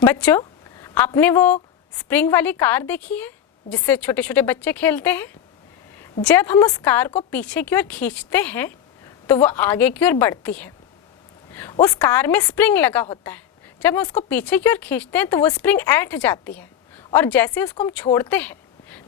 बच्चों, आपने वो स्प्रिंग वाली कार देखी है जिससे छोटे छोटे बच्चे खेलते हैं? जब हम उस कार को पीछे की ओर खींचते हैं तो वो आगे की ओर बढ़ती है। उस कार में स्प्रिंग लगा होता है। जब हम उसको पीछे की ओर खींचते हैं तो वो स्प्रिंग ऐंठ जाती है और जैसे उसको हम छोड़ते हैं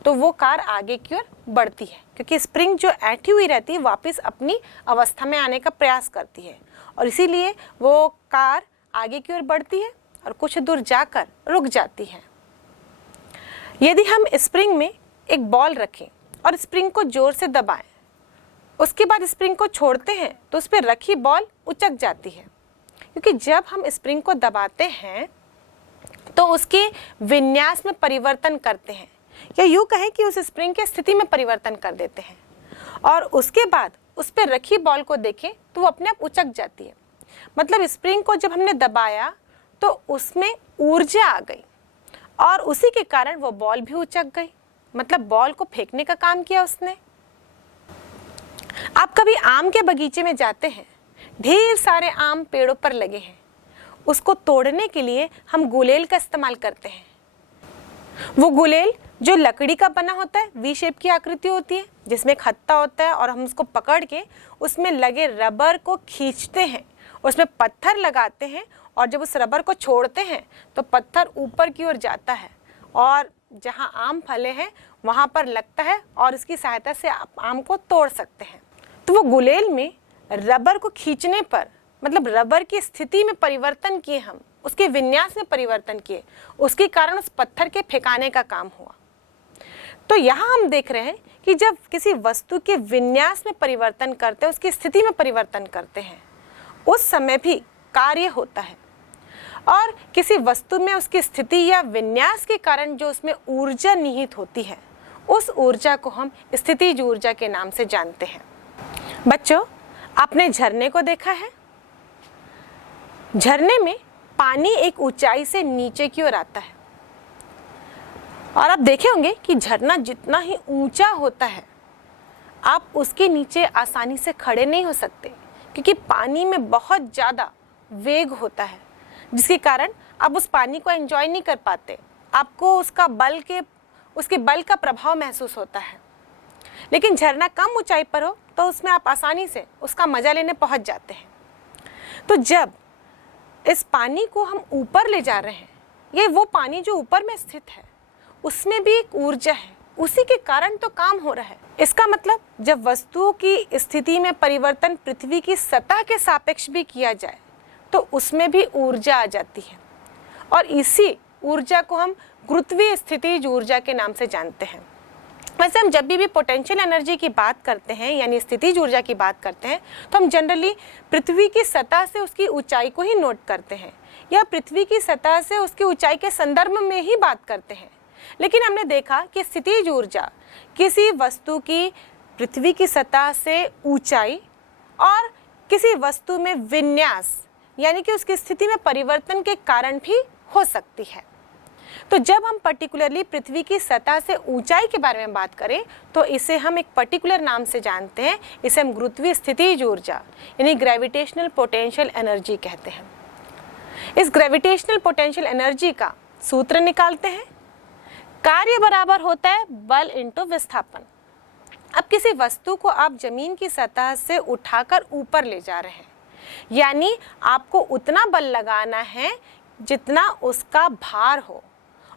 तो वो कार आगे की ओर बढ़ती है, क्योंकि स्प्रिंग जो ऐंठी हुई रहती है वापस अपनी अवस्था में आने का प्रयास करती है और इसीलिए वो कार आगे की ओर बढ़ती है और कुछ दूर जाकर रुक जाती है। यदि हम स्प्रिंग में एक बॉल रखें और स्प्रिंग को जोर से दबाएं, उसके बाद स्प्रिंग को छोड़ते हैं तो उस पर रखी बॉल उचक जाती है, क्योंकि जब हम स्प्रिंग को दबाते हैं तो उसके विन्यास में परिवर्तन करते हैं, या यूँ कहें कि उस स्प्रिंग की स्थिति में परिवर्तन कर देते हैं और उसके बाद उस पर रखी बॉल को देखें तो वो अपने आप उचक जाती है। मतलब स्प्रिंग को जब हमने दबाया तो उसमें ऊर्जा आ गई और उसी के कारण वो बॉल भी उचक गई, मतलब बॉल को फेंकने का काम किया उसने। आप कभी आम के बगीचे में जाते हैं, ढेर सारे आम पेड़ों पर लगे हैं, उसको तोड़ने के लिए हम गुलेल का इस्तेमाल करते हैं। वो गुलेल जो लकड़ी का बना होता है, वी शेप की आकृति होती है जिसमें एक हत्था होता है और हम उसको पकड़ के उसमें लगे रबर को खींचते हैं, उसमें पत्थर लगाते हैं और जब उस रबर को छोड़ते हैं तो पत्थर ऊपर की ओर जाता है और जहां आम फले हैं वहां पर लगता है और इसकी सहायता से आप आम को तोड़ सकते हैं। तो वो गुलेल में रबर को खींचने पर, मतलब रबर की स्थिति में परिवर्तन किए, हम उसके विन्यास में परिवर्तन किए, उसके कारण उस पत्थर के फेंकाने का काम हुआ। तो यहाँ हम देख रहे हैं कि जब किसी वस्तु के विन्यास में परिवर्तन करते हैं, उसकी स्थिति में परिवर्तन करते हैं, उस समय भी कार्य होता है और किसी वस्तु में उसकी स्थिति या विन्यास के कारण जो उसमें ऊर्जा निहित होती है, उस ऊर्जा को हम स्थितिज ऊर्जा के नाम से जानते हैं। बच्चों, आपने झरने को देखा है? झरने में पानी एक ऊंचाई से नीचे की ओर आता है और आप देखे होंगे कि झरना जितना ही ऊंचा होता है आप उसके नीचे आसानी से खड़े नहीं हो सकते, क्योंकि पानी में बहुत ज़्यादा वेग होता है, जिसके कारण आप उस पानी को एंजॉय नहीं कर पाते। आपको उसके बल का प्रभाव महसूस होता है। लेकिन झरना कम ऊंचाई पर हो तो उसमें आप आसानी से उसका मजा लेने पहुंच जाते हैं। तो जब इस पानी को हम ऊपर ले जा रहे हैं, ये वो पानी जो ऊपर में स्थित है उसमें भी एक ऊर्जा है, उसी के कारण तो काम हो रहा है। इसका मतलब जब वस्तुओं की स्थिति में परिवर्तन पृथ्वी की सतह के सापेक्ष भी किया जाए तो उसमें भी ऊर्जा आ जाती है और इसी ऊर्जा को हम गुरुत्वीय स्थितिज ऊर्जा के नाम से जानते हैं। वैसे हम जब भी पोटेंशियल एनर्जी की बात करते हैं यानी स्थितिज ऊर्जा की बात करते हैं तो हम जनरली पृथ्वी की सतह से उसकी ऊंचाई को ही नोट करते हैं या पृथ्वी की सतह से उसकी ऊंचाई के संदर्भ में ही बात करते हैं। लेकिन हमने देखा कि स्थितिज ऊर्जा किसी वस्तु की पृथ्वी की सतह से ऊंचाई और किसी वस्तु में विन्यास यानी कि उसकी स्थिति में परिवर्तन के कारण भी हो सकती है। तो जब हम पर्टिकुलरली पृथ्वी की सतह से ऊंचाई के बारे में बात करें तो इसे हम एक पर्टिकुलर नाम से जानते हैं, इसे हम गुरुत्वीय स्थितिज ऊर्जा यानी ग्रेविटेशनल पोटेंशियल एनर्जी कहते हैं। इस ग्रेविटेशनल पोटेंशियल एनर्जी का सूत्र निकालते हैं। कार्य बराबर होता है बल इंटू विस्थापन। अब किसी वस्तु को आप जमीन की सतह से उठाकर ऊपर ले जा रहे हैं, यानी आपको उतना बल लगाना है जितना उसका भार हो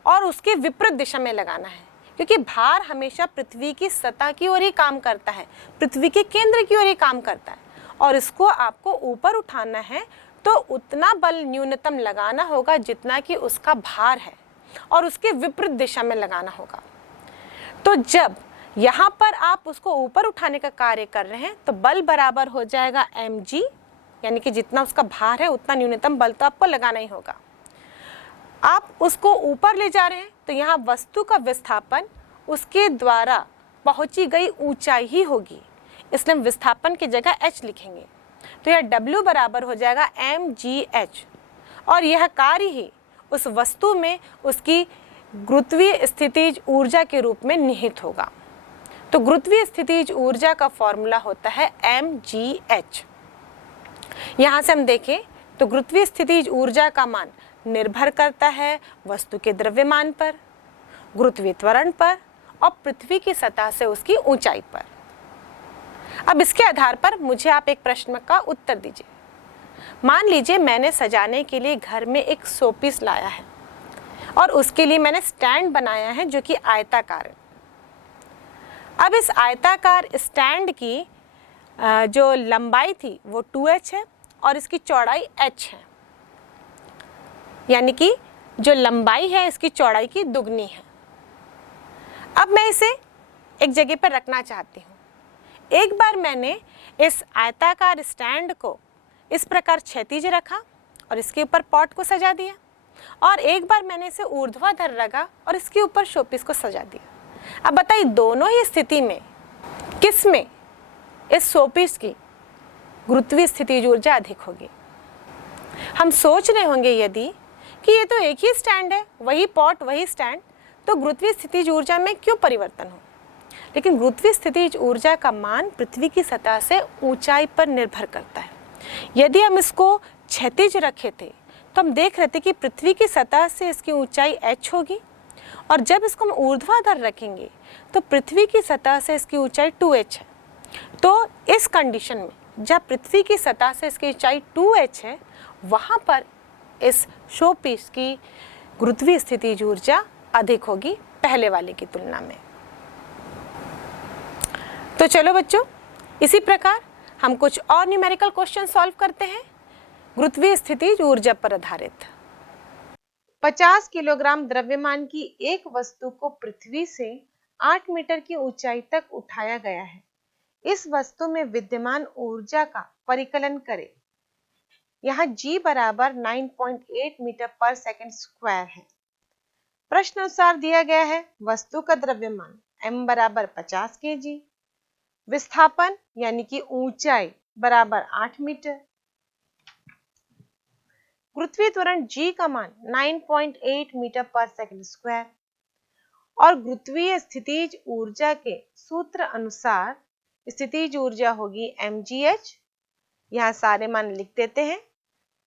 और उसके विपरीत दिशा में लगाना है, क्योंकि भार हमेशा पृथ्वी की सतह की ओर ही काम करता है, पृथ्वी के केंद्र की ओर ही काम करता है और इसको आपको ऊपर उठाना है तो उतना बल न्यूनतम लगाना होगा जितना कि उसका भार है और उसके विपरीत दिशा में लगाना होगा। तो जब यहाँ पर आप उसको ऊपर उठाने का कार्य कर रहे हैं तो बल बराबर हो जाएगा mg, यानी कि जितना उसका भार है उतना न्यूनतम बल तो आपको लगाना ही होगा। आप उसको ऊपर ले जा रहे हैं तो यहाँ वस्तु का विस्थापन उसके द्वारा पहुंची गई ऊंचाई ही होगी, इसलिए हम विस्थापन की जगह h लिखेंगे। तो यह W बराबर हो जाएगा mgh और यह कार्य ही उस वस्तु में उसकी गुरुत्वीय स्थितिज ऊर्जा के रूप में निहित होगा। तो गुरुत्वीय स्थितिज ऊर्जा का फॉर्मूला होता है mgh। यहाँ से हम देखें तो गुरुत्वीय स्थितिज ऊर्जा का मान निर्भर करता है वस्तु के द्रव्यमान पर, गुरुत्वीय त्वरण पर और पृथ्वी की सतह से उसकी ऊंचाई पर। अब इसके आधार पर मुझे आप एक प्रश्न का उत्तर दीजिए। मान लीजिए मैंने सजाने के लिए घर में एक शोपीस लाया है और उसके लिए मैंने स्टैंड बनाया है जो कि आयताकार है। अब इस आयताकार स्टैंड की जो लंबाई थी वो 2h है और इसकी चौड़ाई h है, यानी कि जो लंबाई है इसकी चौड़ाई की दुगनी है। अब मैं इसे एक जगह पर रखना चाहती हूँ। एक बार मैंने इस आयताकार स्टैंड को इस प्रकार क्षैतिज रखा और इसके ऊपर पॉट को सजा दिया, और एक बार मैंने इसे ऊर्ध्वाधर रखा और इसके ऊपर शोपीस को सजा दिया। अब बताइए दोनों ही स्थिति में किस में इस शोपीस की गुरुत्वीय स्थितिज ऊर्जा अधिक होगी? हम सोच रहे होंगे यदि कि ये तो एक ही स्टैंड है, वही पॉट वही स्टैंड, तो गुरुत्वीय स्थितिज ऊर्जा में क्यों परिवर्तन हो? लेकिन गुरुत्वीय स्थितिज ऊर्जा का मान पृथ्वी की सतह से ऊंचाई पर निर्भर करता है। यदि हम इसको क्षैतिज रखे थे तो हम देख रहे थे कि पृथ्वी की सतह से इसकी ऊंचाई h होगी, और जब इसको हम ऊर्ध्वाधर रखेंगे तो पृथ्वी की सतह से इसकी ऊंचाई 2h है। तो इस कंडीशन में जब पृथ्वी की सतह से इसकी ऊंचाई 2h है, वहां पर इस शोपीस की गुरुत्वीय स्थितिज ऊर्जा अधिक होगी पहले वाले की तुलना में। तो चलो बच्चों, इसी प्रकार हम कुछ और न्यूमेरिकल क्वेश्चन सॉल्व करते हैं गुरुत्वीय स्थितिज ऊर्जा पर आधारित। 50 किलोग्राम द्रव्यमान की एक वस्तु को पृथ्वी से 8 मीटर की ऊंचाई तक उठाया गया है। इस वस्तु में विद्यमान ऊर्जा का परिकलन करें। यहाँ G बराबर 9.8 मीटर पर सेकंड स्क्वायर है। प्रश्न अनुसार दिया गया है वस्तु का द्रव्यमान m बराबर 50 kg, विस्थापन यानी कि ऊंचाई बराबर 8 मीटर, गुरुत्वीय त्वरण G का मान 9.8 मीटर पर सेकंड स्क्वायर, और गुरुत्वीय स्थितिज ऊर्जा के सूत्र अनुसार स्थितिज ऊर्जा होगी mgh। यहाँ सारे मान लिख देते हैं,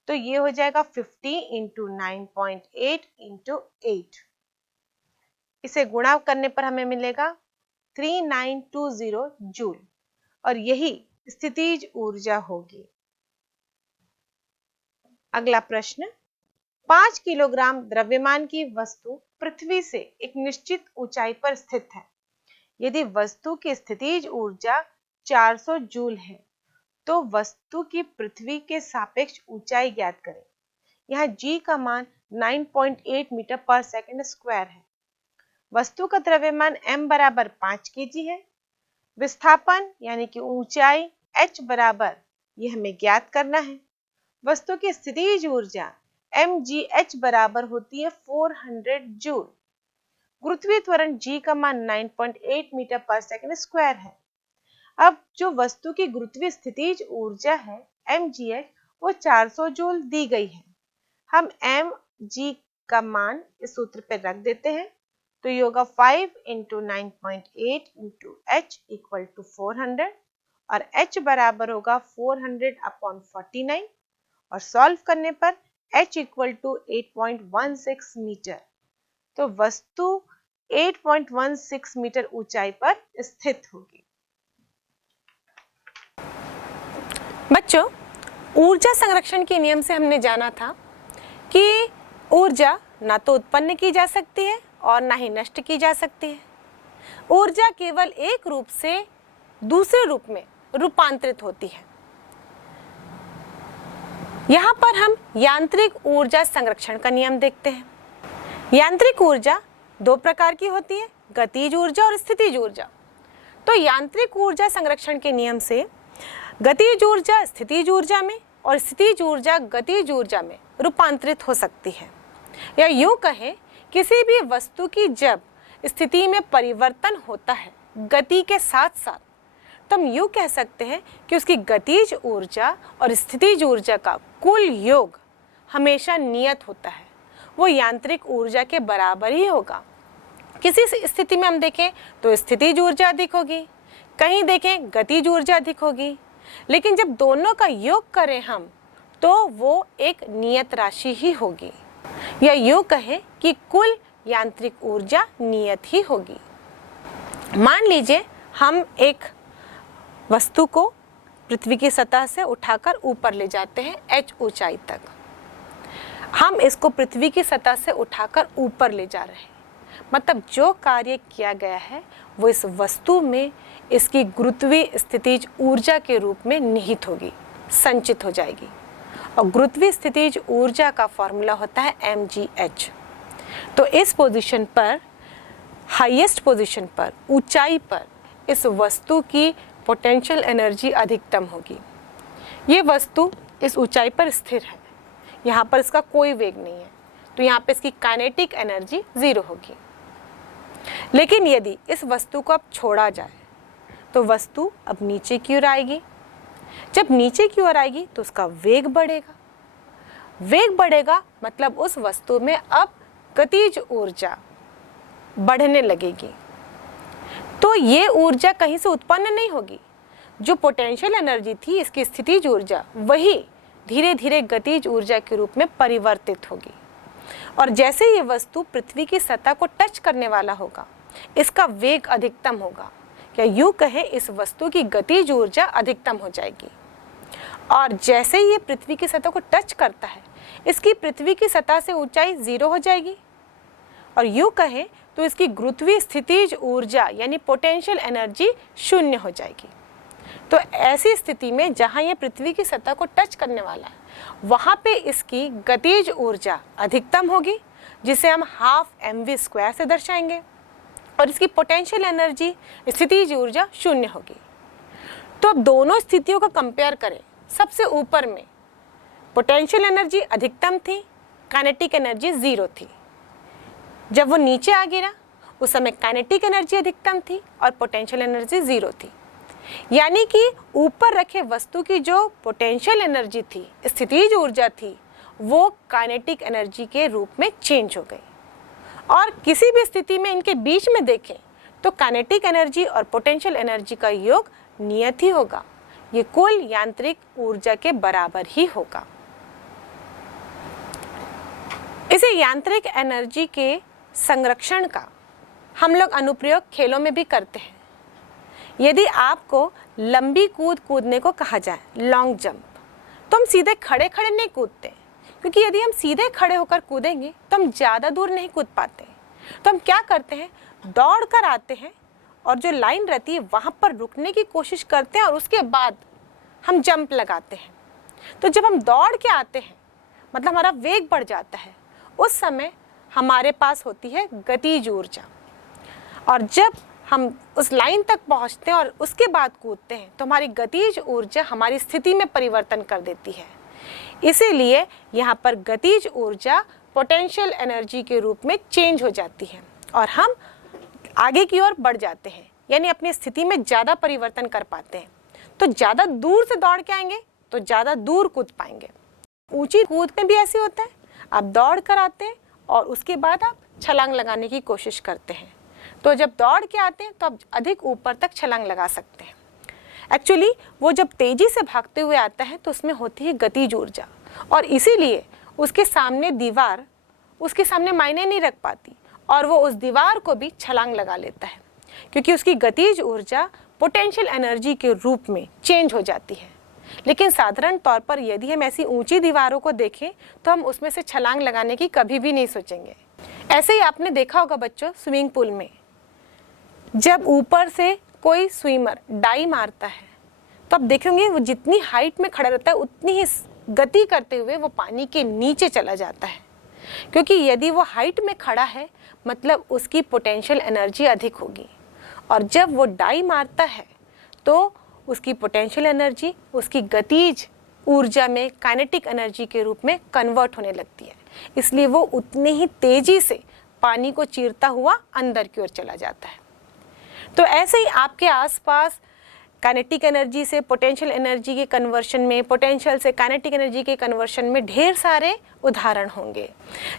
तो ये हो जाएगा 50 इंटू 9.8 इंटू 8। इसे गुणा करने पर हमें मिलेगा 3920 जूल, और यही स्थितिज ऊर्जा होगी। अगला प्रश्न, 5 किलोग्राम द्रव्यमान की वस्तु पृथ्वी से एक निश्चित ऊंचाई पर स्थित है। यदि वस्तु की स्थितिज ऊर्जा 400 जूल है तो वस्तु की पृथ्वी के सापेक्ष ऊंचाई ज्ञात करें। यहाँ G का मान 9.8 मीटर पर सेकंड स्क्वायर है। वस्तु का द्रव्यमान m बराबर 5 kg है। विस्थापन यानी कि ऊंचाई h बराबर, ये हमें ज्ञात करना है। वस्तु की स्थितिज ऊर्जा mgh बराबर होती है 400 जूल। गुरुत्वीय त्वरण G का मान 9.8 मीटर पर सेकंड स्क्वायर है। अब जो वस्तु की गुरुत्वीय स्थितिज ऊर्जा है mgh वो 400 जूल दी गई है। हम mg का मान इस सूत्र पे रख देते हैं, तो ये होगा 5 into 9.8 into h equal to 400, और h बराबर होगा 400 अपॉन 49, और सॉल्व करने पर h इक्वल टू 8.16 मीटर। तो वस्तु 8.16 मीटर ऊंचाई पर स्थित होगी। बच्चों, ऊर्जा संरक्षण के नियम से हमने जाना था कि ऊर्जा ना तो उत्पन्न की जा सकती है और ना ही नष्ट की जा सकती है। ऊर्जा केवल एक रूप से दूसरे रूप में रूपांतरित होती है। यहाँ पर हम यांत्रिक ऊर्जा संरक्षण का नियम देखते हैं। यांत्रिक ऊर्जा दो प्रकार की होती है, गतिज ऊर्जा और स्थितिज ऊर्जा। तो यांत्रिक ऊर्जा संरक्षण के नियम से गतिज ऊर्जा स्थितिज ऊर्जा में और स्थितिज ऊर्जा गतिज ऊर्जा में रूपांतरित हो सकती है। या यूं कहें, किसी भी वस्तु की जब स्थिति में परिवर्तन होता है गति के साथ साथ, तो हम यूं कह सकते हैं कि उसकी गतिज ऊर्जा और स्थितिज ऊर्जा का कुल योग हमेशा नियत होता है, वो यांत्रिक ऊर्जा के बराबर ही होगा। किसी स्थिति में हम देखें तो स्थितिज ऊर्जा अधिक होगी, कहीं देखें गतिज ऊर्जा अधिक होगी, लेकिन जब दोनों का योग करें हम तो वो एक नियत राशि ही होगी। या यूं कहें कि कुल यांत्रिक ऊर्जा नियत ही होगी। मान लीजिए हम एक वस्तु को पृथ्वी की सतह से उठाकर ऊपर ले जाते हैं h ऊंचाई तक। हम इसको पृथ्वी की सतह से उठाकर ऊपर ले जा रहे हैं, मतलब जो कार्य किया गया है वो इस वस्तु में इसकी गुरुत्वीय स्थितिज ऊर्जा के रूप में निहित होगी, संचित हो जाएगी। और गुरुत्वीय स्थितिज ऊर्जा का फॉर्मूला होता है mgh। तो इस पोजीशन पर, हाईएस्ट पोजीशन पर, ऊंचाई पर इस वस्तु की पोटेंशियल एनर्जी अधिकतम होगी। ये वस्तु इस ऊंचाई पर स्थिर है, यहाँ पर इसका कोई वेग नहीं है, तो यहाँ पे इसकी काइनेटिक एनर्जी 0 होगी। लेकिन यदि इस वस्तु को अब छोड़ा जाए तो वस्तु अब नीचे की ओर आएगी। जब नीचे की ओर आएगी तो उसका वेग बढ़ेगा। वेग बढ़ेगा मतलब उस वस्तु में अब गतिज ऊर्जा बढ़ने लगेगी। तो ये ऊर्जा कहीं से उत्पन्न नहीं होगी। जो पोटेंशियल एनर्जी थी, इसकी स्थितिज ऊर्जा, वही धीरे धीरे गतिज ऊर्जा के रूप में परिवर्तित होगी। और जैसे ये वस्तु पृथ्वी की सतह को टच करने वाला होगा, इसका वेग अधिकतम होगा। या यूं कहें, इस वस्तु की गतिज ऊर्जा अधिकतम हो जाएगी। और जैसे ये पृथ्वी की सतह को टच करता है, इसकी पृथ्वी की सतह से ऊंचाई 0 हो जाएगी। और यूं कहें तो इसकी गुरुत्वीय स्थितिज ऊर्जा यानी पोटेंशियल एनर्जी 0 हो जाएगी। तो ऐसी स्थिति में जहां ये पृथ्वी की सतह को टच करने वाला है, वहां पे इसकी गतिज ऊर्जा अधिकतम होगी, जिसे हम 12 mv² से दर्शाएंगे। और इसकी पोटेंशियल एनर्जी, स्थितिज ऊर्जा 0 होगी। तो अब दोनों स्थितियों को कंपेयर करें। सबसे ऊपर में पोटेंशियल एनर्जी अधिकतम थी, काइनेटिक एनर्जी 0 थी। जब वो नीचे आ गिरा उस समय काइनेटिक एनर्जी अधिकतम थी और पोटेंशियल एनर्जी 0 थी। यानी कि ऊपर रखे वस्तु की जो पोटेंशियल एनर्जी थी, स्थितिज ऊर्जा थी, वो काइनेटिक एनर्जी के रूप में चेंज हो गई। और किसी भी स्थिति में इनके बीच में देखें तो काइनेटिक एनर्जी और पोटेंशियल एनर्जी का योग नियत ही होगा। ये कुल यांत्रिक ऊर्जा के बराबर ही होगा। इसे यांत्रिक एनर्जी के संरक्षण का हम लोग अनुप्रयोग खेलों में भी करते हैं। यदि आपको लंबी कूद कूदने को कहा जाए, लॉन्ग जंप, तो हम सीधे खड़े खड़े नहीं कूदते, क्योंकि यदि हम सीधे खड़े होकर कूदेंगे तो हम ज़्यादा दूर नहीं कूद पाते। तो हम क्या करते हैं, दौड़ कर आते हैं और जो लाइन रहती है वहाँ पर रुकने की कोशिश करते हैं और उसके बाद हम जंप लगाते हैं। तो जब हम दौड़ के आते हैं, मतलब हमारा वेग बढ़ जाता है, उस समय हमारे पास होती है गतिज ऊर्जा। और जब हम उस लाइन तक पहुंचते हैं और उसके बाद कूदते हैं तो हमारी गतिज ऊर्जा हमारी स्थिति में परिवर्तन कर देती है। इसीलिए यहाँ पर गतिज ऊर्जा पोटेंशियल एनर्जी के रूप में चेंज हो जाती है और हम आगे की ओर बढ़ जाते हैं, यानी अपनी स्थिति में ज़्यादा परिवर्तन कर पाते हैं। तो ज़्यादा दूर से दौड़ के आएंगे तो ज़्यादा दूर कूद पाएंगे। ऊंची कूद में भी ऐसे होता है, आप दौड़ कर आते हैं और उसके बाद आप छलांग लगाने की कोशिश करते हैं। तो जब दौड़ के आते हैं तो आप अधिक ऊपर तक छलांग लगा सकते हैं। एक्चुअली वो जब तेजी से भागते हुए आता है तो उसमें होती है गतिज ऊर्जा, और इसीलिए उसके सामने दीवार उसके सामने मायने नहीं रख पाती और वो उस दीवार को भी छलांग लगा लेता है, क्योंकि उसकी गतिज ऊर्जा पोटेंशियल एनर्जी के रूप में चेंज हो जाती है। लेकिन साधारण तौर पर यदि हम ऐसी ऊंची दीवारों को देखें तो हम उसमें से छलांग लगाने की कभी भी नहीं सोचेंगे। ऐसे ही आपने देखा होगा बच्चों, स्विमिंग पूल में जब ऊपर से कोई स्विमर डाई मारता है तो आप देखेंगे वो जितनी हाइट में खड़ा रहता है उतनी ही गति करते हुए वो पानी के नीचे चला जाता है, क्योंकि यदि वो हाइट में खड़ा है मतलब उसकी पोटेंशियल एनर्जी अधिक होगी। और जब वो डाई मारता है तो उसकी पोटेंशियल एनर्जी उसकी गतिज ऊर्जा में काइनेटिक एनर्जी के रूप में कन्वर्ट होने लगती है, इसलिए वो उतनी ही तेजी से पानी को चीरता हुआ अंदर की ओर चला जाता है। तो ऐसे ही आपके आसपास काइनेटिक एनर्जी से पोटेंशियल एनर्जी के कन्वर्शन में, पोटेंशियल से काइनेटिक एनर्जी के कन्वर्शन में ढेर सारे उदाहरण होंगे।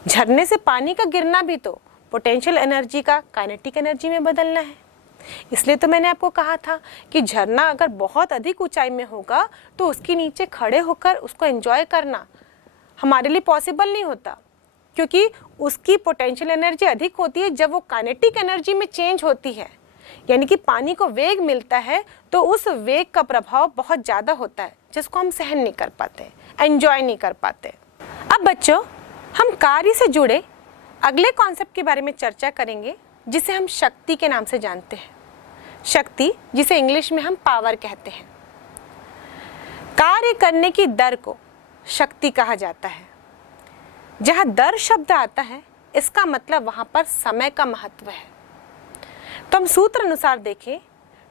झरने से पानी का गिरना भी तो पोटेंशियल एनर्जी का काइनेटिक एनर्जी में बदलना है। इसलिए तो मैंने आपको कहा था कि झरना अगर बहुत अधिक ऊंचाई में होगा तो उसके नीचे खड़े होकर उसको एंजॉय करना हमारे लिए पॉसिबल नहीं होता, क्योंकि उसकी पोटेंशियल एनर्जी अधिक होती है जब वो काइनेटिक एनर्जी में चेंज होती है, यानी कि पानी को वेग मिलता है तो उस वेग का प्रभाव बहुत ज़्यादा होता है जिसको हम सहन नहीं कर पाते, एंजॉय नहीं कर पाते। अब बच्चों, हम कार्य से जुड़े अगले कॉन्सेप्ट के बारे में चर्चा करेंगे जिसे हम शक्ति के नाम से जानते हैं। शक्ति, जिसे इंग्लिश में हम पावर कहते हैं। कार्य करने की दर को शक्ति कहा जाता है। जहाँ दर शब्द आता है इसका मतलब वहाँ पर समय का महत्व है। तो हम सूत्र अनुसार देखें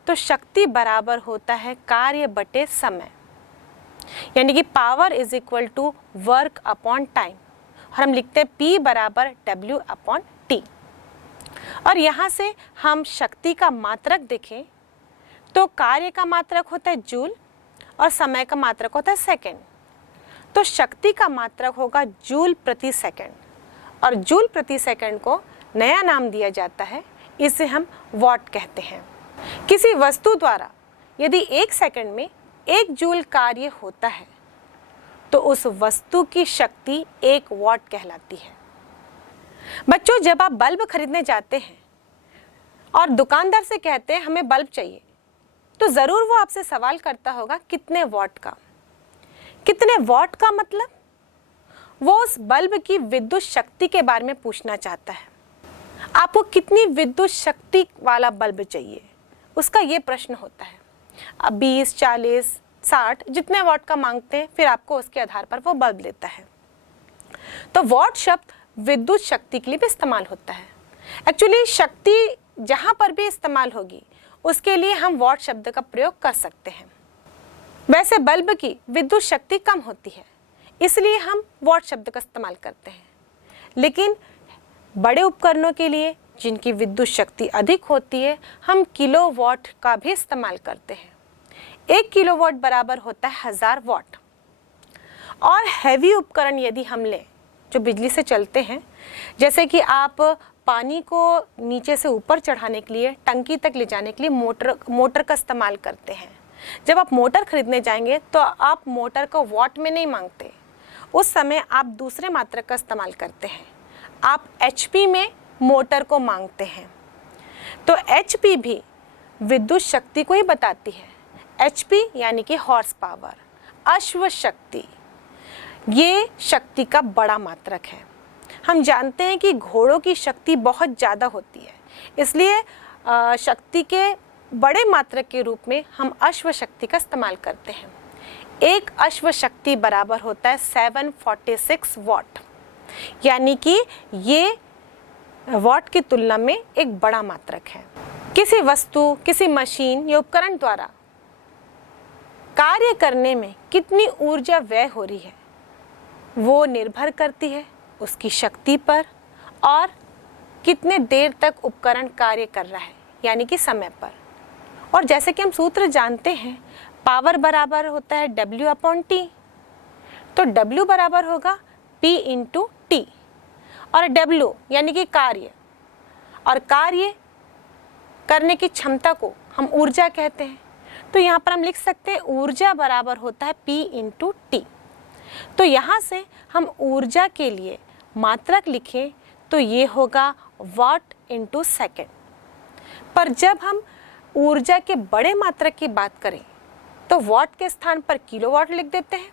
तो शक्ति बराबर होता है कार्य बटे समय, यानी कि power is equal to work upon time, और हम लिखते हैं P बराबर W अपॉन T। और यहाँ से हम शक्ति का मात्रक देखें तो कार्य का मात्रक होता है जूल और समय का मात्रक होता है सेकेंड। तो शक्ति का मात्रक होगा जूल प्रति सेकेंड, और जूल प्रति सेकेंड को नया नाम दिया जाता है, इसे हम वॉट कहते हैं। किसी वस्तु द्वारा यदि 1 सेकंड में 1 जूल कार्य होता है तो उस वस्तु की शक्ति 1 वॉट कहलाती है। बच्चों, जब आप बल्ब खरीदने जाते हैं और दुकानदार से कहते हैं हमें बल्ब चाहिए, तो ज़रूर वो आपसे सवाल करता होगा कितने वॉट का। कितने वॉट का मतलब वो उस बल्ब की विद्युत शक्ति के बारे में पूछना चाहता है। आपको कितनी विद्युत शक्ति वाला बल्ब चाहिए, उसका ये प्रश्न होता है। अब 20, 40, 60 जितने वॉट का मांगते हैं, फिर आपको उसके आधार पर वो बल्ब देता है। तो वॉट शब्द विद्युत शक्ति के लिए भी इस्तेमाल होता है। एक्चुअली शक्ति जहाँ पर भी इस्तेमाल होगी उसके लिए हम वॉट शब्द का प्रयोग कर सकते हैं। वैसे बल्ब की विद्युत शक्ति कम होती है, इसलिए हम वॉट शब्द का इस्तेमाल करते हैं। लेकिन बड़े उपकरणों के लिए जिनकी विद्युत शक्ति अधिक होती है, हम किलोवाट का भी इस्तेमाल करते हैं। 1 किलोवाट बराबर होता है 1000 वाट। और हैवी उपकरण यदि हम लें जो बिजली से चलते हैं, जैसे कि आप पानी को नीचे से ऊपर चढ़ाने के लिए, टंकी तक ले जाने के लिए मोटर का इस्तेमाल करते हैं। जब आप मोटर खरीदने जाएंगे तो आप मोटर को वॉट में नहीं मांगते, उस समय आप दूसरे मात्रक का इस्तेमाल करते हैं। आप HP में मोटर को मांगते हैं। तो HP भी विद्युत शक्ति को ही बताती है। HP यानी कि हॉर्स पावर, अश्व शक्ति, ये शक्ति का बड़ा मात्रक है। हम जानते हैं कि घोड़ों की शक्ति बहुत ज़्यादा होती है, इसलिए शक्ति के बड़े मात्रक के रूप में हम अश्व शक्ति का इस्तेमाल करते हैं। 1 अश्व शक्ति बराबर होता है 746 वॉट, यानी कि ये वॉट की तुलना में एक बड़ा मात्रक है। किसी वस्तु, किसी मशीन या उपकरण द्वारा कार्य करने में कितनी ऊर्जा व्यय हो रही है वो निर्भर करती है उसकी शक्ति पर और कितने देर तक उपकरण कार्य कर रहा है, यानी कि समय पर। और जैसे कि हम सूत्र जानते हैं, पावर बराबर होता है W अपॉन T। तो W बराबर होगा P इंटू T, और W यानी कि कार्य, और कार्य करने की क्षमता को हम ऊर्जा कहते हैं। तो यहाँ पर हम लिख सकते हैं ऊर्जा बराबर होता है P इंटू T। तो यहाँ से हम ऊर्जा के लिए मात्रक लिखें तो ये होगा वाट इंटू सेकेंड। पर जब हम ऊर्जा के बड़े मात्रक की बात करें तो वाट के स्थान पर किलोवाट लिख देते हैं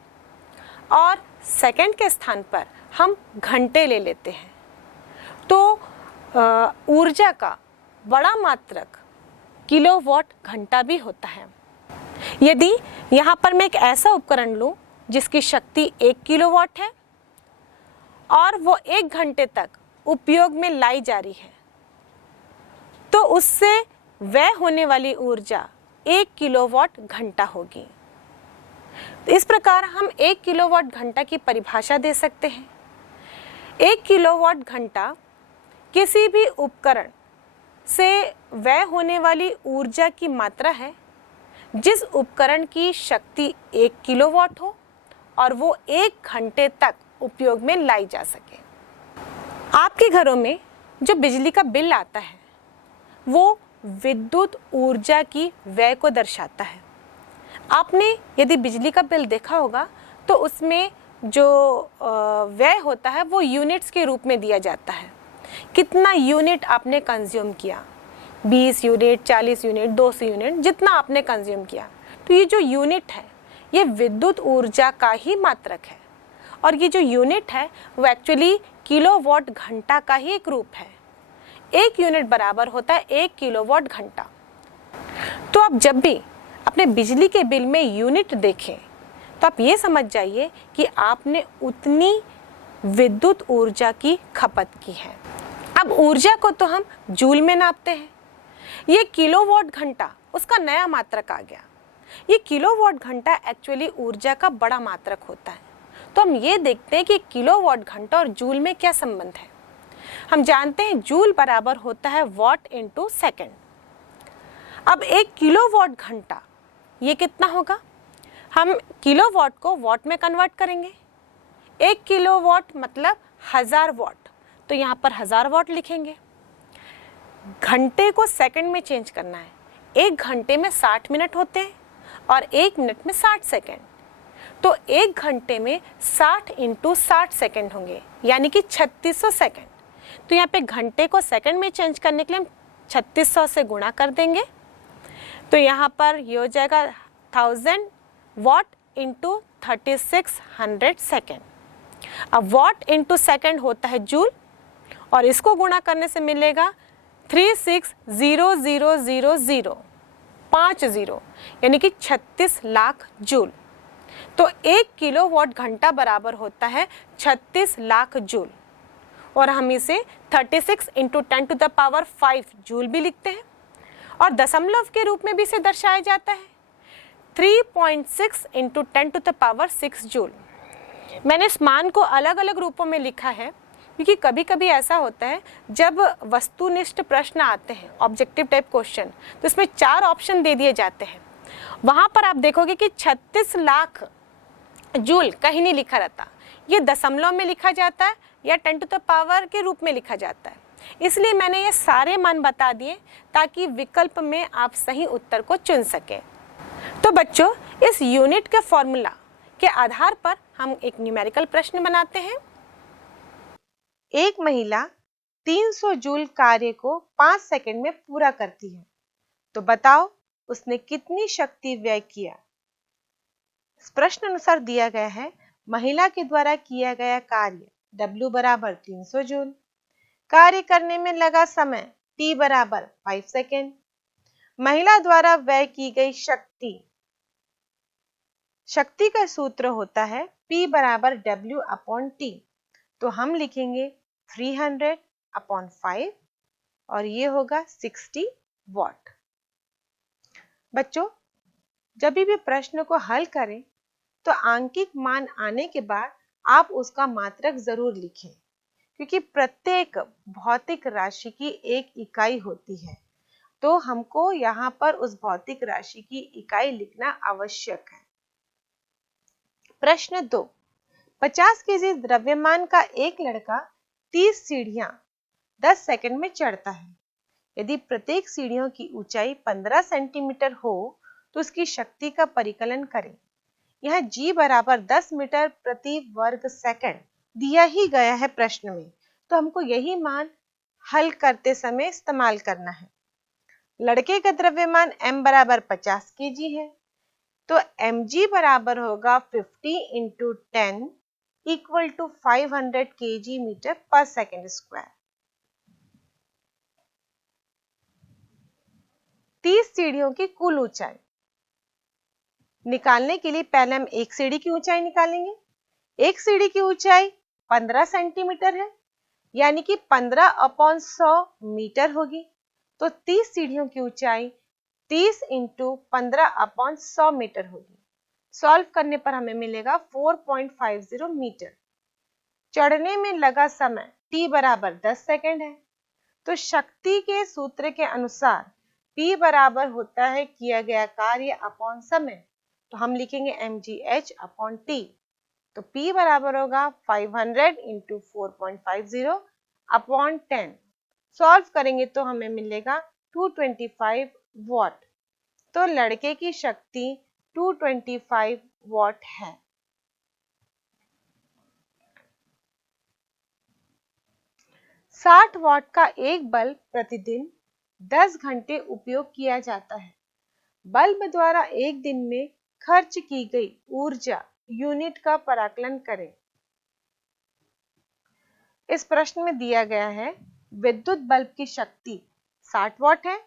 और सेकेंड के स्थान पर हम घंटे ले लेते हैं। तो ऊर्जा का बड़ा मात्रक किलोवाट घंटा भी होता है। यदि यहाँ पर मैं एक ऐसा उपकरण लूँ जिसकी शक्ति 1 किलोवाट है और वो 1 घंटे तक उपयोग में लाई जा रही है, तो उससे व्यय होने वाली ऊर्जा 1 किलोवाट घंटा होगी। इस प्रकार हम 1 किलोवाट घंटा की परिभाषा दे सकते हैं। 1 किलोवाट घंटा किसी भी उपकरण से व्यय होने वाली ऊर्जा की मात्रा है जिस उपकरण की शक्ति 1 किलोवाट हो और वो 1 घंटे तक उपयोग में लाई जा सके। आपके घरों में जो बिजली का बिल आता है वो विद्युत ऊर्जा की व्यय को दर्शाता है। आपने यदि बिजली का बिल देखा होगा तो उसमें जो व्यय होता है वो यूनिट्स के रूप में दिया जाता है। कितना यूनिट आपने कंज्यूम किया, 20 यूनिट, 40 यूनिट, 200 यूनिट, जितना आपने कंज्यूम किया। तो ये जो यूनिट है ये विद्युत ऊर्जा का ही मात्रक है, और ये जो यूनिट है वो एक्चुअली किलोवाट घंटा का ही एक रूप है। 1 यूनिट बराबर होता है 1 किलोवाट घंटा। तो आप जब भी अपने बिजली के बिल में यूनिट देखें तो आप ये समझ जाइए कि आपने उतनी विद्युत ऊर्जा की खपत की है। अब ऊर्जा को तो हम जूल में नापते हैं, ये किलोवाट घंटा उसका नया मात्रक आ गया। ये किलोवाट घंटा एक्चुअली ऊर्जा का बड़ा मात्रक होता है। तो हम ये देखते हैं कि किलोवाट घंटा और जूल में क्या संबंध है। हम जानते हैं जूल बराबर होता है वॉट इनटू सेकंड। अब 1 किलोवाट घंटा ये कितना होगा, हम किलोवाट को वॉट में कन्वर्ट करेंगे। 1 किलोवाट मतलब 1000 वॉट, तो यहाँ पर 1000 वॉट लिखेंगे। घंटे को सेकंड में चेंज करना है। 1 घंटे में 60 मिनट होते हैं और 1 मिनट में 60 सेकंड। तो 1 घंटे में 60 इंटू 60 सेकंड होंगे, यानी कि 3600 सेकंड। तो यहाँ पे घंटे को सेकंड में चेंज करने के लिए हम 3600 से गुणा कर देंगे। तो यहाँ पर ये हो जाएगा 1000 वॉट इंटू 3600 सेकेंड। अब वॉट इंटू सेकेंड होता है जूल, और इसको गुणा करने से मिलेगा 360000 50, यानी कि 36 लाख जूल। तो 1 किलोवाट घंटा बराबर होता है 36 लाख जूल, और हम इसे 36 into 10 to the power 5 joule भी लिखते हैं, और दशमलव के रूप में भी इसे दर्शाया जाता है 3.6 into 10 to the power 6 joule. मैंने इस मान को अलग अलग रूपों में लिखा है क्योंकि कभी कभी ऐसा होता है जब वस्तुनिष्ठ प्रश्न आते हैं, ऑब्जेक्टिव टाइप क्वेश्चन, तो इसमें 4 ऑप्शन दे दिए जाते हैं। वहाँ पर आप देखोगे कि 36 लाख जूल कहीं नहीं लिखा रहता, ये दशमलव में लिखा जाता है या 10 टू द पावर के रूप में लिखा जाता है। इसलिए मैंने ये सारे मान बता दिए ताकि विकल्प में आप सही उत्तर को चुन सकें। तो बच्चों, इस यूनिट के फॉर्मूला के आधार पर हम एक न्यूमेरिकल प्रश्न बनाते हैं। एक महिला 300 जूल कार्य को 5 सेकंड में पूरा करती है, तो बताओ उसने कितनी शक्ति व्यय किया। इस प्रश्न अनुसार दिया गया है महिला के द्वारा किया गया कार्य W बराबर 300 जूल, कार्य करने में लगा समय T बराबर 5 सेकेंड, महिला द्वारा व्यय की गई शक्ति का सूत्र होता है P बराबर W अपॉन T। तो हम लिखेंगे 300 अपॉन 5 और ये होगा 60 वॉट। बच्चों, जब भी प्रश्न को हल करें तो आंकिक मान आने के बाद आप उसका मात्रक जरूर लिखें, क्योंकि प्रत्येक भौतिक राशि की एक इकाई होती है, तो हमको यहाँ पर उस भौतिक राशि की इकाई लिखना आवश्यक है। प्रश्न 2, 50 केजी द्रव्यमान का एक लड़का 30 सीढ़ियां 10 सेकंड में चढ़ता है। यदि प्रत्येक सीढ़ियों की ऊंचाई 15 सेंटीमीटर हो तो उसकी शक्ति का परिकलन करें। यह G बराबर 10 मीटर प्रति वर्ग सेकंड दिया ही गया है प्रश्न में, तो हमको यही मान हल करते समय इस्तेमाल करना है। लड़के का द्रव्यमान M बराबर 50 केजी है, तो mg बराबर होगा 50 इंटू 10 equal to 500 KG metre per second square. 30 सीढ़ियों की कुल ऊंचाई निकालने के लिए पहले हम एक सीढ़ी की ऊंचाई निकालेंगे। एक सीढ़ी की ऊंचाई 15 सेंटीमीटर है, यानी कि 15 अपॉन 100 मीटर होगी। तो 30 सीढ़ियों की ऊंचाई 30 इंटू 15 अपॉन 100 मीटर होगी। सॉल्व करने पर हमें मिलेगा 4.50 मीटर। चढ़ने में लगा समय T बराबर 10 सेकेंड है, तो शक्ति के सूत्र के अनुसार P बराबर होता है किया गया कार्य अपॉन समय, तो हम लिखेंगे mgh अपॉन T। तो P बराबर होगा 500 इंटू 4.50 अपॉन 10। सॉल्व करेंगे तो हमें मिलेगा 225 वॉट। तो लड़के की शक्ति 225 वॉट है। 60 वाट का एक बल्ब प्रतिदिन 10 घंटे उपयोग किया जाता है। बल्ब द्वारा एक दिन में खर्च की गई ऊर्जा यूनिट का पराकलन करें। इस प्रश्न में दिया गया है विद्युत बल्ब की शक्ति 60 वाट है,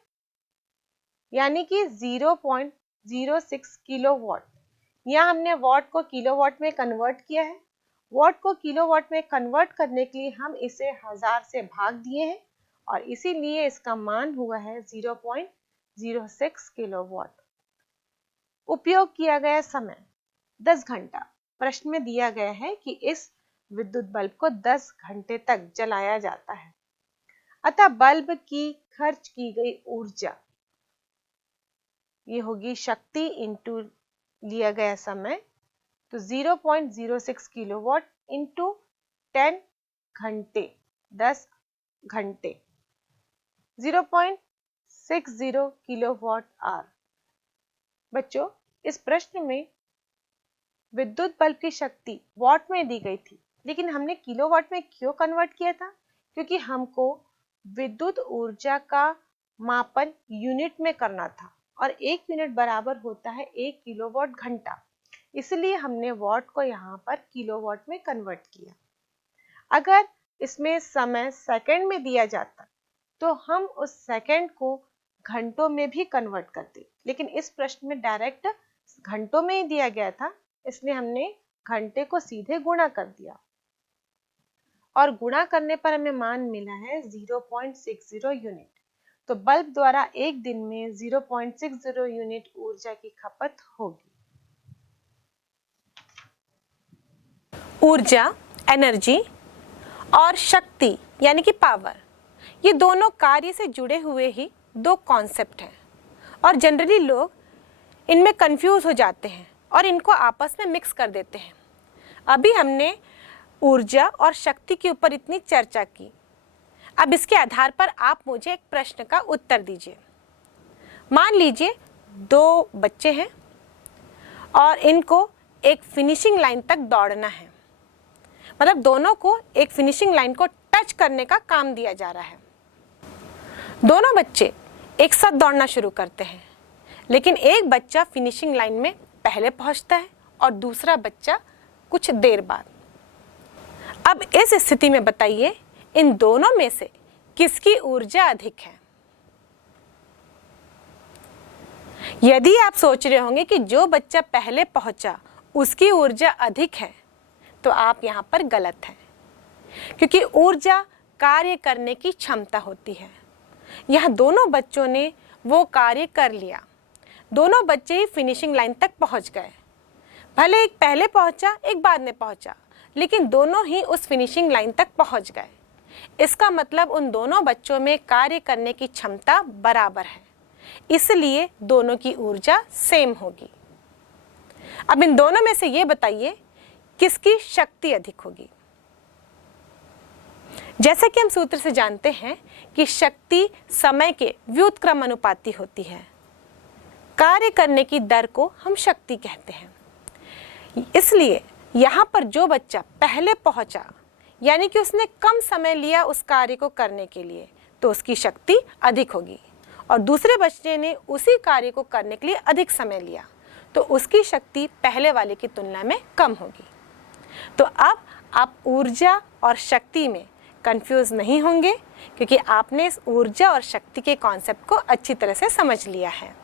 यानी कि 0.06 किलोवाट। यहाँ हमने वाट को किलोवाट में कन्वर्ट किया है। वाट को किलोवाट में कन्वर्ट करने के लिए हम इसे 1000 से भाग दिए हैं और इसीलिए इसका मान हुआ है 0.06 किलोवाट। उपयोग किया गया समय 10 घंटा। प्रश्न में दिया गया है कि इस विद्युत बल्ब को 10 घंटे तक जलाया जाता है, अतः बल्ब की खर्च की गई ऊर्जा ये होगी शक्ति इंटू लिया गया समय, तो 0.06 किलोवाट इंटू 10 घंटे 10 घंटे 0.60 किलोवाट आवर। बच्चों, इस प्रश्न में विद्युत बल्ब की शक्ति वाट में दी गई थी, लेकिन हमने किलोवाट में क्यों कन्वर्ट किया था? क्योंकि हमको विद्युत ऊर्जा का मापन यूनिट में करना था और 1 यूनिट बराबर होता है 1 किलोवाट घंटा, इसलिए हमने वाट को यहाँ पर किलोवाट में कन्वर्ट किया। अगर इसमें समय सेकंड में दिया जाता तो हम उस सेकंड को घंटों में भी कन्वर्ट करते, लेकिन इस प्रश्न में डायरेक्ट घंटों में ही दिया गया था, इसलिए हमने घंटे को सीधे गुणा कर दिया और गुणा करने पर हमें मान मिला है 0.60 यूनिट। तो बल्ब द्वारा एक दिन में 0.60 यूनिट ऊर्जा की खपत होगी। ऊर्जा, एनर्जी और शक्ति यानी कि पावर, ये दोनों कार्य से जुड़े हुए ही दो कॉन्सेप्ट हैं और जनरली लोग इनमें कंफ्यूज हो जाते हैं और इनको आपस में मिक्स कर देते हैं। अभी हमने ऊर्जा और शक्ति के ऊपर इतनी चर्चा की, अब इसके आधार पर आप मुझे एक प्रश्न का उत्तर दीजिए। मान लीजिए 2 बच्चे हैं और इनको एक फिनिशिंग लाइन तक दौड़ना है, मतलब दोनों को एक फिनिशिंग लाइन को टच करने का काम दिया जा रहा है। दोनों बच्चे एक साथ दौड़ना शुरू करते हैं, लेकिन एक बच्चा फिनिशिंग लाइन में पहले पहुंचता है और दूसरा बच्चा कुछ देर बाद। अब इस स्थिति में बताइए इन दोनों में से किसकी ऊर्जा अधिक है? यदि आप सोच रहे होंगे कि जो बच्चा पहले पहुंचा उसकी ऊर्जा अधिक है, तो आप यहाँ पर गलत हैं, क्योंकि ऊर्जा कार्य करने की क्षमता होती है। यहाँ दोनों बच्चों ने वो कार्य कर लिया, दोनों बच्चे ही फिनिशिंग लाइन तक पहुंच गए। भले एक पहले पहुंचा एक बाद में पहुंचा, लेकिन दोनों ही उस फिनिशिंग लाइन तक पहुंच गए। इसका मतलब उन दोनों बच्चों में कार्य करने की क्षमता बराबर है, इसलिए दोनों की ऊर्जा सेम होगी। अब इन दोनों में से ये बताइए किसकी शक्ति अधिक होगी? जैसा कि हम सूत्र से जानते हैं कि शक्ति समय के व्युत्क्रमानुपाती होती है। कार्य करने की दर को हम शक्ति कहते हैं। इसलिए यहाँ पर जो बच्चा पहले पहुंचा, यानी कि उसने कम समय लिया उस कार्य को करने के लिए, तो उसकी शक्ति अधिक होगी, और दूसरे बच्चे ने उसी कार्य को करने के लिए अधिक समय लिया, तो उसकी शक्ति पहले वाले की तुलना में कम होगी। तो अब आप ऊर्जा और शक्ति में कंफ्यूज नहीं होंगे, क्योंकि आपने इस ऊर्जा और शक्ति के कॉन्सेप्ट को अच्छी तरह से समझ लिया है।